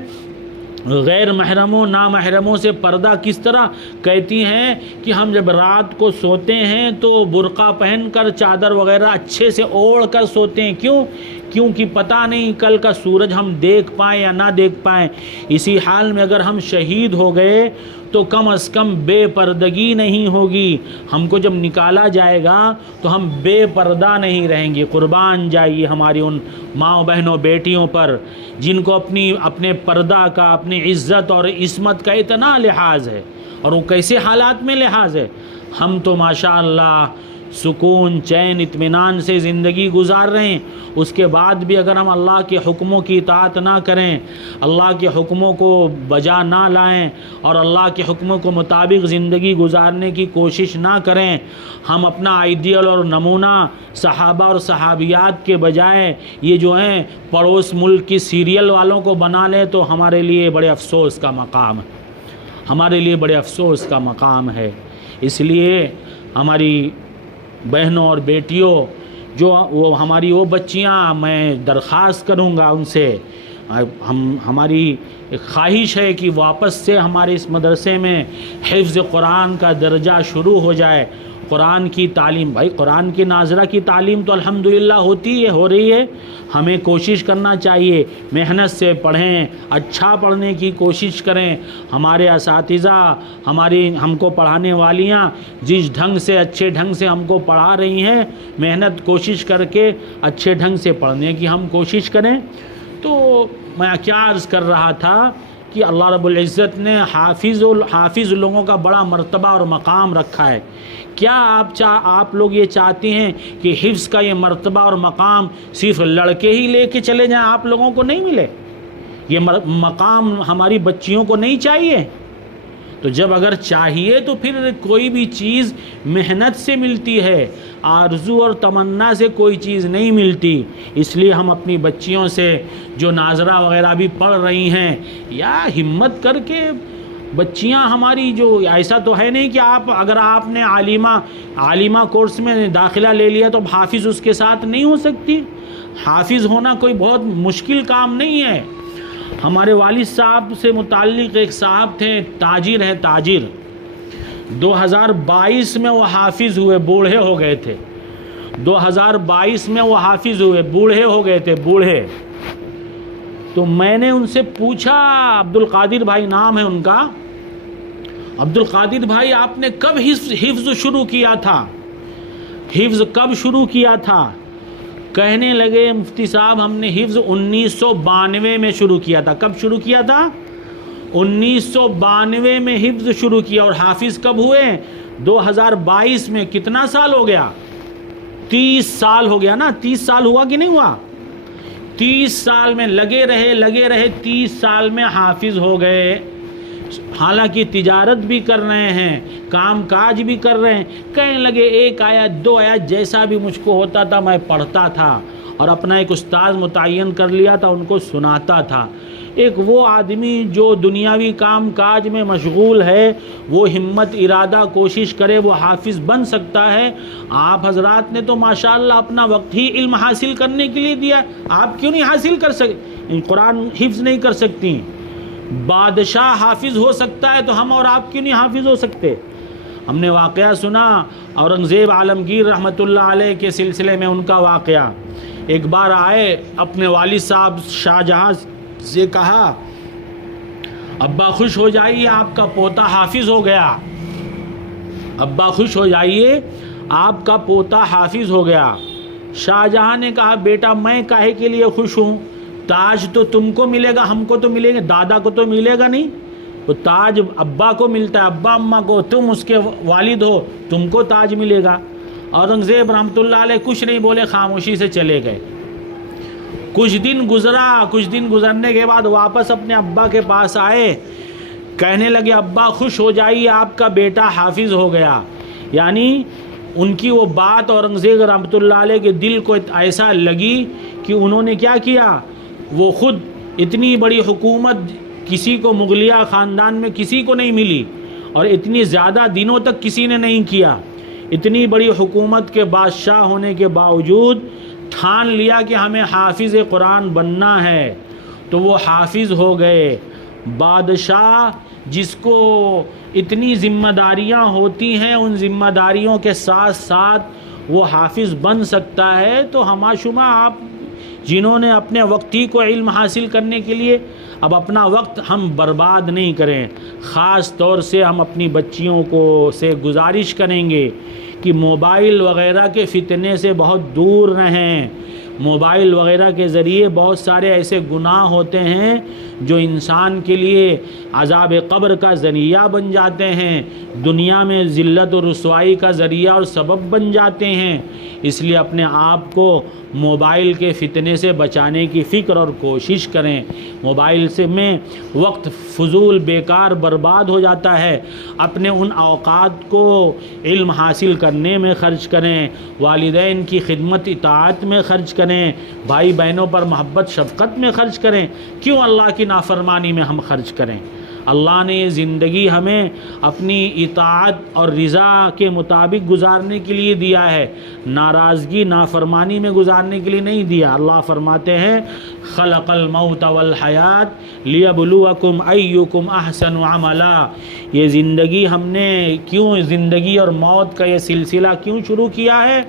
غیر محرموں نامحرموں سے پردہ کس طرح کہتی ہیں کہ ہم جب رات کو سوتے ہیں تو برقع پہن کر چادر وغیرہ اچھے سے اوڑھ کر سوتے ہیں. کیونکہ پتہ نہیں کل کا سورج ہم دیکھ پائیں یا نہ دیکھ پائیں. اسی حال میں اگر ہم شہید ہو گئے تو کم از کم بے پردگی نہیں ہوگی. ہم کو جب نکالا جائے گا تو ہم بے پردہ نہیں رہیں گے. قربان جائیے ہماری ان ماں بہنوں بیٹیوں پر جن کو اپنے پردہ کا، اپنی عزت اور عصمت کا اتنا لحاظ ہے. اور وہ کیسے حالات میں لحاظ ہے. ہم تو ماشاءاللہ سکون، چین، اطمینان سے زندگی گزار رہے ہیں. اس کے بعد بھی اگر ہم اللہ کے حکموں کی اطاعت نہ کریں، اللہ کے حکموں کو بجا نہ لائیں اور اللہ کے حکموں کو مطابق زندگی گزارنے کی کوشش نہ کریں، ہم اپنا آئیڈیل اور نمونہ صحابہ اور صحابیات کے بجائے یہ جو ہیں پڑوس ملک کی سیریل والوں کو بنا لیں تو ہمارے لیے بڑے افسوس کا مقام ہے. ہمارے لیے بڑے افسوس کا مقام ہے. اس لیے ہماری بہنوں اور بیٹیوں ہماری وہ بچیاں، میں درخواست کروں گا ان سے، ہماری خواہش ہے کہ واپس سے ہمارے اس مدرسے میں حفظ قرآن کا درجہ شروع ہو جائے. قرآن کی تعلیم، بھائی قرآن کی ناظرہ کی تعلیم تو الحمدللہ ہو رہی ہے. ہمیں کوشش کرنا چاہیے محنت سے پڑھیں، اچھا پڑھنے کی کوشش کریں. ہمارے اساتذہ، ہم کو پڑھانے والیاں جس ڈھنگ سے، اچھے ڈھنگ سے ہم کو پڑھا رہی ہیں، محنت کوشش کر کے اچھے ڈھنگ سے پڑھنے کی ہم کوشش کریں. تو میں کیا عرض کر رہا تھا کہ اللہ رب العزت نے حافظ لوگوں کا بڑا مرتبہ اور مقام رکھا ہے. کیا آپ لوگ یہ چاہتے ہیں کہ حفظ کا یہ مرتبہ اور مقام صرف لڑکے ہی لے کے چلے جائیں، آپ لوگوں کو نہیں ملے؟ یہ مقام ہماری بچیوں کو نہیں چاہیے؟ تو جب اگر چاہیے تو پھر کوئی بھی چیز محنت سے ملتی ہے، آرزو اور تمنا سے کوئی چیز نہیں ملتی. اس لیے ہم اپنی بچیوں سے جو ناظرہ وغیرہ بھی پڑھ رہی ہیں، یا ہمت کر کے بچیاں ہماری جو ایسا تو ہے نہیں کہ اگر آپ نے عالمہ کورس میں داخلہ لے لیا تو حافظ اس کے ساتھ نہیں ہو سکتی. حافظ ہونا کوئی بہت مشکل کام نہیں ہے. ہمارے والد صاحب سے متعلق ایک صاحب تھے، تاجر ہیں، تاجر. 2022 میں وہ حافظ ہوئے، بوڑھے ہو گئے تھے. 2022 میں وہ حافظ ہوئے، بوڑھے ہو گئے تھے، بوڑھے. تو میں نے ان سے پوچھا، عبد القادر بھائی نام ہے ان کا، عبد القادر بھائی آپ نے کب حفظ شروع کیا تھا؟ حفظ کب شروع کیا تھا؟ کہنے لگے مفتی صاحب ہم نے حفظ 1992 میں شروع کیا تھا۔ کب شروع کیا تھا؟ 1992 میں حفظ شروع کیا، اور حافظ کب ہوئے؟ 2022 میں۔ کتنا سال ہو گیا؟ 30 سال ہو گیا نا؟ 30 سال ہوا کہ نہیں ہوا؟ 30 سال میں لگے رہے 30 سال میں حافظ ہو گئے۔ حالانکہ تجارت بھی کر رہے ہیں، کام کاج بھی کر رہے ہیں۔ کہنے لگے ایک آیت 2 آیت جیسا بھی مجھ کو ہوتا تھا میں پڑھتا تھا، اور اپنا ایک استاذ متعین کر لیا تھا، ان کو سناتا تھا۔ ایک وہ آدمی جو دنیاوی کام کاج میں مشغول ہے، وہ ہمت ارادہ کوشش کرے وہ حافظ بن سکتا ہے۔ آپ حضرات نے تو ماشاءاللہ اپنا وقت ہی علم حاصل کرنے کے لیے دیا، آپ کیوں نہیں حاصل کر سکتے؟ قرآن حفظ نہیں کر سکتی؟ بادشاہ حافظ ہو سکتا ہے تو ہم اور آپ کیوں نہیں حافظ ہو سکتے؟ ہم نے واقعہ سنا اورنگزیب عالمگیر رحمۃ اللہ علیہ کے سلسلے میں، ان کا واقعہ۔ ایک بار آئے، اپنے والد صاحب شاہ جہاں سے کہا ابا خوش ہو جائیے آپ کا پوتا حافظ ہو گیا، ابا خوش ہو جائیے آپ کا پوتا حافظ ہو گیا۔ شاہ جہاں نے کہا بیٹا میں کاہے کے لیے خوش ہوں؟ تاج تو تم کو ملے گا، ہم کو تو ملے گا، دادا کو تو ملے گا نہیں۔ وہ تاج ابا کو ملتا ہے، ابا اماں کو، تم اس کے والد ہو، تم کو تاج ملے گا۔ اورنگزیب رحمۃ اللہ علیہ کچھ نہیں بولے، خاموشی سے چلے گئے۔ کچھ دن گزرا، کچھ دن گزرنے کے بعد واپس اپنے ابا کے پاس آئے، کہنے لگے ابا خوش ہو جائیے آپ کا بیٹا حافظ ہو گیا۔ یعنی ان کی وہ بات اورنگزیب رحمۃ اللہ علیہ کے دل کو ایسا لگی کہ انہوں نے کیا کیا، وہ خود اتنی بڑی حکومت کسی کو مغلیہ خاندان میں کسی کو نہیں ملی، اور اتنی زیادہ دنوں تک کسی نے نہیں کیا۔ اتنی بڑی حکومت کے بادشاہ ہونے کے باوجود ٹھان لیا کہ ہمیں حافظ قرآن بننا ہے، تو وہ حافظ ہو گئے۔ بادشاہ جس کو اتنی ذمہ داریاں ہوتی ہیں، ان ذمہ داریوں کے ساتھ ساتھ وہ حافظ بن سکتا ہے، تو ہما شما آپ جنہوں نے اپنے وقت ہی کو علم حاصل کرنے کے لیے، اب اپنا وقت ہم برباد نہیں کریں۔ خاص طور سے ہم اپنی بچیوں کو سے گزارش کریں گے کہ موبائل وغیرہ کے فتنے سے بہت دور رہیں۔ موبائل وغیرہ کے ذریعے بہت سارے ایسے گناہ ہوتے ہیں جو انسان کے لیے عذاب قبر کا ذریعہ بن جاتے ہیں، دنیا میں ذلت و رسوائی کا ذریعہ اور سبب بن جاتے ہیں۔ اس لیے اپنے آپ کو موبائل کے فتنے سے بچانے کی فکر اور کوشش کریں۔ موبائل سے میں وقت فضول بیکار برباد ہو جاتا ہے، اپنے ان اوقات کو علم حاصل کرنے میں خرچ کریں، والدین کی خدمت اطاعت میں خرچ کریں، بھائی بہنوں پر محبت شفقت میں خرچ کریں۔ کیوں اللہ کی نافرمانی میں ہم خرچ کریں؟ اللہ نے یہ زندگی ہمیں اپنی اطاعت اور رضا کے مطابق گزارنے کے لیے دیا ہے، ناراضگی نافرمانی میں گزارنے کے لیے نہیں دیا۔ اللہ فرماتے ہیں خلق الموت والحیات لیبلوکم ایکم احسن عملا۔ یہ زندگی ہم نے کیوں، زندگی اور موت کا یہ سلسلہ کیوں شروع کیا ہے؟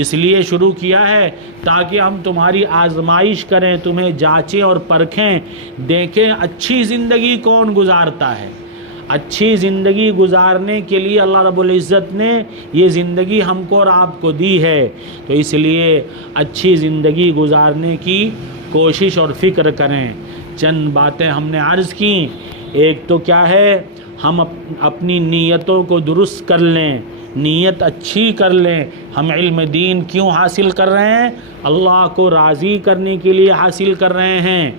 اس لیے شروع کیا ہے تاکہ ہم تمہاری آزمائش کریں، تمہیں جانچیں اور پرکھیں، دیکھیں اچھی زندگی کون گزارتا ہے۔ اچھی زندگی گزارنے کے لیے اللہ رب العزت نے یہ زندگی ہم کو اور آپ کو دی ہے، تو اس لیے اچھی زندگی گزارنے کی کوشش اور فکر کریں۔ چند باتیں ہم نے عرض کی، ایک تو کیا ہے، ہم اپنی نیتوں کو درست کر لیں، نیت اچھی کر لیں۔ ہم علم دین کیوں حاصل کر رہے ہیں؟ اللہ کو راضی کرنے کے لیے حاصل کر رہے ہیں،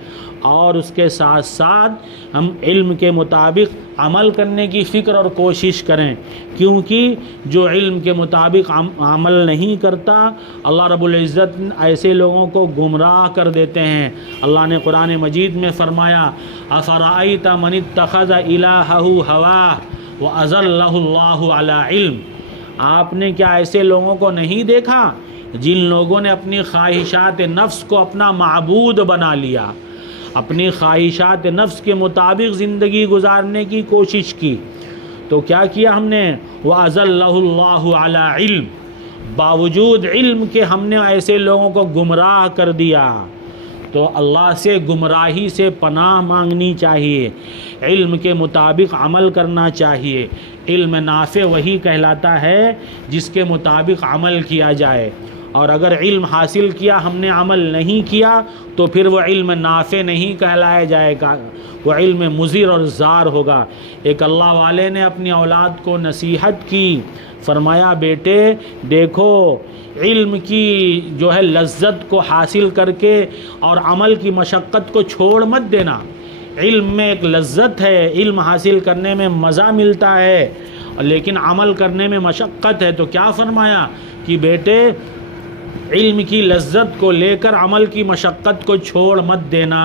اور اس کے ساتھ ساتھ ہم علم کے مطابق عمل کرنے کی فکر اور کوشش کریں، کیونکہ جو علم کے مطابق عمل نہیں کرتا، اللہ رب العزت ایسے لوگوں کو گمراہ کر دیتے ہیں۔ اللہ نے قرآن مجید میں فرمایا افرأیت من اتخذ الہہ ہواہ واضلہ اللہ علی علم۔ آپ نے کیا ایسے لوگوں کو نہیں دیکھا جن لوگوں نے اپنی خواہشات نفس کو اپنا معبود بنا لیا، اپنی خواہشات نفس کے مطابق زندگی گزارنے کی کوشش کی؟ تو کیا کیا ہم نے؟ وَأَضَلَّهُ اللَّهُ عَلَىٰ علم، باوجود علم کے ہم نے ایسے لوگوں کو گمراہ کر دیا۔ تو اللہ سے گمراہی سے پناہ مانگنی چاہیے، علم کے مطابق عمل کرنا چاہیے۔ علم نافع وہی کہلاتا ہے جس کے مطابق عمل کیا جائے، اور اگر علم حاصل کیا ہم نے عمل نہیں کیا تو پھر وہ علم نافع نہیں کہلایا جائے گا، وہ علم مضر اور زار ہوگا۔ ایک اللہ والے نے اپنی اولاد کو نصیحت کی، فرمایا بیٹے دیکھو علم کی جو ہے لذت کو حاصل کر کے اور عمل کی مشقت کو چھوڑ مت دینا۔ علم میں ایک لذت ہے، علم حاصل کرنے میں مزہ ملتا ہے، لیکن عمل کرنے میں مشقت ہے۔ تو کیا فرمایا کہ بیٹے علم کی لذت کو لے کر عمل کی مشقت کو چھوڑ مت دینا۔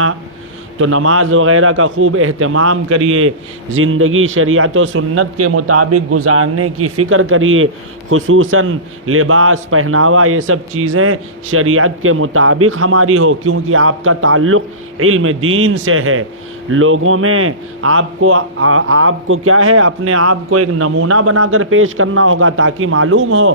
تو نماز وغیرہ کا خوب اہتمام کریے، زندگی شریعت و سنت کے مطابق گزارنے کی فکر کریے، خصوصاً لباس پہناوا یہ سب چیزیں شریعت کے مطابق ہماری ہو، کیونکہ آپ کا تعلق علم دین سے ہے۔ لوگوں میں آپ کو کیا ہے، اپنے آپ کو ایک نمونہ بنا کر پیش کرنا ہوگا تاکہ معلوم ہو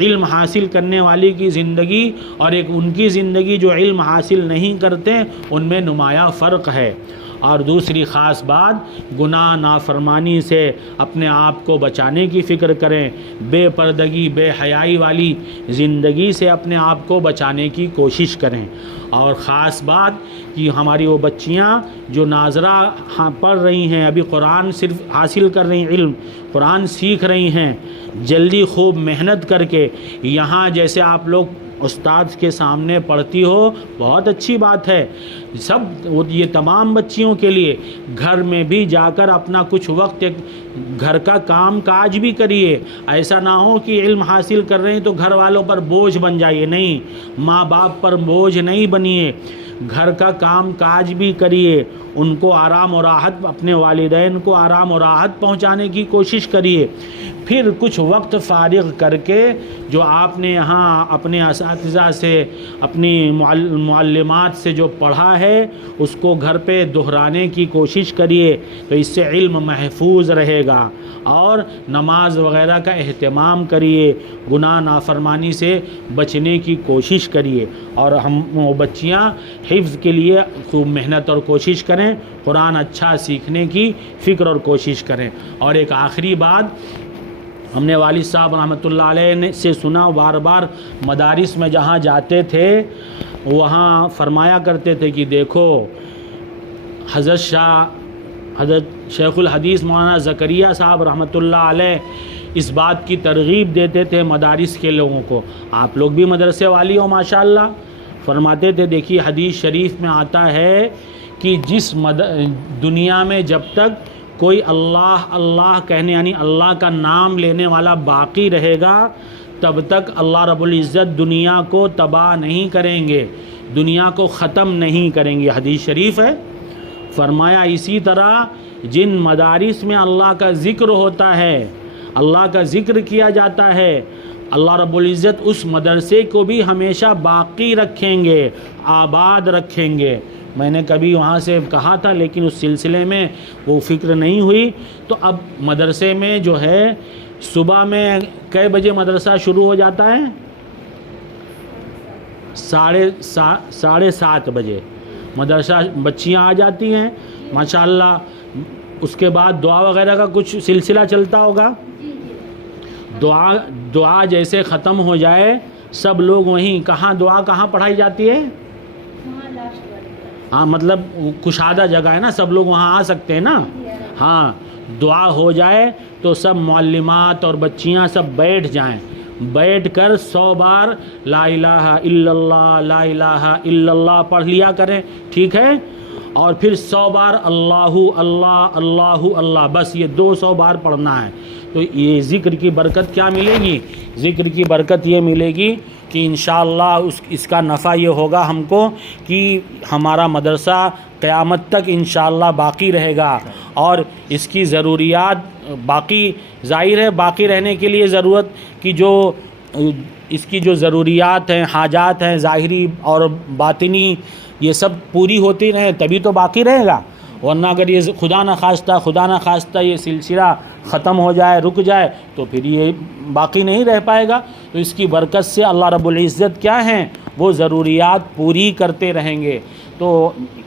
علم حاصل کرنے والی کی زندگی اور ایک ان کی زندگی جو علم حاصل نہیں کرتے ان میں نمایاں فرق ہے۔ اور دوسری خاص بات، گناہ نافرمانی سے اپنے آپ کو بچانے کی فکر کریں، بے پردگی بے حیائی والی زندگی سے اپنے آپ کو بچانے کی کوشش کریں۔ اور خاص بات کہ ہماری وہ بچیاں جو ناظرہ پڑھ رہی ہیں، ابھی قرآن صرف حاصل کر رہی ہیں، علم قرآن سیکھ رہی ہیں، جلدی خوب محنت کر کے یہاں جیسے آپ لوگ استاد کے سامنے پڑھتی ہو، بہت اچھی بات ہے۔ یہ تمام بچیوں کے لیے گھر میں بھی جا کر اپنا کچھ وقت ایک گھر کا کام کاج بھی کریے۔ ایسا نہ ہو کہ علم حاصل کر رہے ہیں تو گھر والوں پر بوجھ بن جائیے، نہیں، ماں باپ پر بوجھ نہیں بنیے، گھر کا کام کاج بھی کریے، ان کو آرام و راحت، اپنے والدین کو آرام و راحت پہنچانے کی کوشش کریے۔ پھر کچھ وقت فارغ کر کے جو آپ نے یہاں اپنے اساتذہ سے، اپنی معلمات سے جو پڑھا ہے اس کو گھر پہ دہرانے کی کوشش کریے، تو اس سے علم محفوظ رہے گا۔ اور نماز وغیرہ کا اہتمام کریے، گناہ نافرمانی سے بچنے کی کوشش کریے، اور ہم وہ بچیاں حفظ کے لیے خوب محنت اور کوشش کریں، قرآن اچھا سیکھنے کی فکر اور کوشش کریں۔ اور ایک آخری بات، ہم نے والد صاحب رحمۃ اللہ علیہ سے سنا، بار بار مدارس میں جہاں جاتے تھے وہاں فرمایا کرتے تھے کہ دیکھو حضرت شیخ الحدیث مولانا زکریا صاحب رحمۃ اللہ علیہ اس بات کی ترغیب دیتے تھے مدارس کے لوگوں کو، آپ لوگ بھی مدرسے والی ہو ماشاءاللہ، فرماتے تھے دیکھیے حدیث شریف میں آتا ہے کہ جس دنیا میں جب تک کوئی اللہ اللہ کہنے یعنی اللہ کا نام لینے والا باقی رہے گا تب تک اللہ رب العزت دنیا کو تباہ نہیں کریں گے، دنیا کو ختم نہیں کریں گے، حدیث شریف ہے۔ فرمایا اسی طرح جن مدارس میں اللہ کا ذکر ہوتا ہے، اللہ کا ذکر کیا جاتا ہے، اللہ رب العزت اس مدرسے کو بھی ہمیشہ باقی رکھیں گے، آباد رکھیں گے۔ میں نے کبھی وہاں سے کہا تھا لیکن اس سلسلے میں وہ فکر نہیں ہوئی۔ تو اب مدرسے میں جو ہے صبح میں کئے بجے مدرسہ شروع ہو جاتا ہے؟ 7:30 بجے مدرسہ بچیاں آ جاتی ہیں ماشاءاللہ۔ اس کے بعد دعا وغیرہ کا کچھ سلسلہ چلتا ہوگا، دعا جیسے ختم ہو جائے سب لوگ وہیں دعا کہاں پڑھائی جاتی ہے؟ ہاں مطلب کشادہ جگہ ہے نا، سب لوگ وہاں آ سکتے ہیں نا۔ ہاں دعا ہو جائے تو سب معلمات اور بچیاں سب بیٹھ جائیں، بیٹھ کر 100 بار لا الہ الا اللہ لا الہ الا اللہ پڑھ لیا کریں، ٹھیک ہے؟ اور پھر 100 بار اللہ اللہ اللہ اللہ، بس یہ 200 بار پڑھنا ہے۔ تو یہ ذکر کی برکت کیا ملے گی؟ ذکر کی برکت یہ ملے گی کہ انشاءاللہ اس کا نفع یہ ہوگا ہم کو کہ ہمارا مدرسہ قیامت تک انشاءاللہ باقی رہے گا، اور اس کی ضروریات باقی ظاہر ہے، باقی رہنے کے لیے ضرورت کی اس کی جو ضروریات ہیں، حاجات ہیں ظاہری اور باطنی، یہ سب پوری ہوتی رہیں تبھی تو باقی رہے گا، ورنہ اگر یہ خدا نہ خواستہ یہ سلسلہ ختم ہو جائے، رک جائے، تو پھر یہ باقی نہیں رہ پائے گا۔ تو اس کی برکت سے اللہ رب العزت کیا ہیں، وہ ضروریات پوری کرتے رہیں گے تو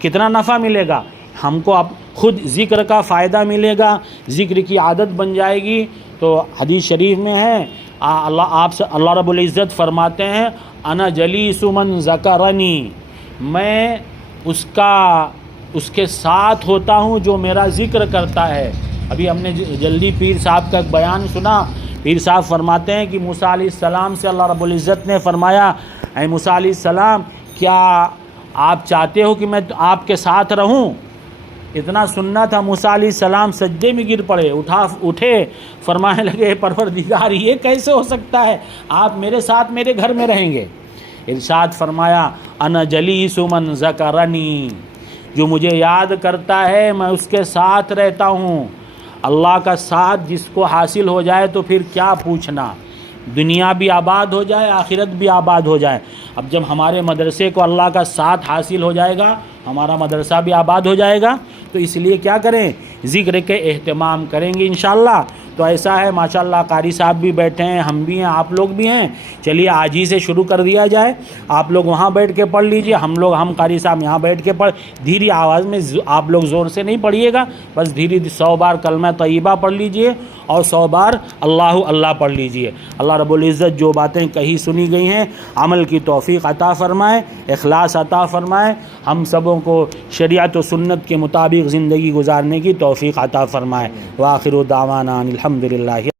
کتنا نفع ملے گا؟ ہم کو اب خود ذکر کا فائدہ ملے گا، ذکر کی عادت بن جائے گی۔ تو حدیث شریف میں ہے اللہ رب العزت فرماتے ہیں انا جلیس من ذکرنی، میں اس کے ساتھ ہوتا ہوں جو میرا ذکر کرتا ہے۔ ابھی ہم نے جلدی پیر صاحب کا ایک بیان سنا، پیر صاحب فرماتے ہیں کہ موسیٰ علیہ السلام سے اللہ رب العزت نے فرمایا اے موسیٰ علیہ السلام کیا آپ چاہتے ہو کہ میں آپ کے ساتھ رہوں؟ اتنا سننا تھا، موسیٰ علیہ السلام سجدے میں گر پڑے، اٹھے، فرمانے لگے پروردگار یہ کیسے ہو سکتا ہے، آپ میرے ساتھ میرے گھر میں رہیں گے؟ ارشاد فرمایا انا جلیس من ذکرنی، جو مجھے یاد کرتا ہے میں اس کے ساتھ رہتا ہوں۔ اللہ کا ساتھ جس کو حاصل ہو جائے تو پھر کیا پوچھنا، دنیا بھی آباد ہو جائے آخرت بھی آباد ہو جائے۔ اب جب ہمارے مدرسے کو اللہ کا ساتھ حاصل ہو جائے گا ہمارا مدرسہ بھی آباد ہو جائے گا، تو اس لیے کیا کریں، ذکر کے اہتمام کریں گے انشاءاللہ۔ تو ایسا ہے ماشاءاللہ قاری صاحب بھی بیٹھے ہیں، ہم بھی ہیں، آپ لوگ بھی ہیں، چلیے آج ہی سے شروع کر دیا جائے۔ آپ لوگ وہاں بیٹھ کے پڑھ لیجئے، ہم قاری صاحب یہاں بیٹھ کے پڑھ، دھیری آواز میں، آپ لوگ زور سے نہیں پڑھیے گا، بس دھیری 100 بار کلمہ طیبہ پڑھ لیجئے اور 100 بار اللہ اللہ پڑھ لیجئے۔ اللہ رب العزت جو باتیں کہی سنی گئی ہیں عمل کی توفیق عطا فرمائے، اخلاص عطا فرمائے، ہم سبوں کو شریعت و سنت کے مطابق زندگی گزارنے کی توفیق عطا فرمائے۔ وآخر دعوانا الحمدللہ۔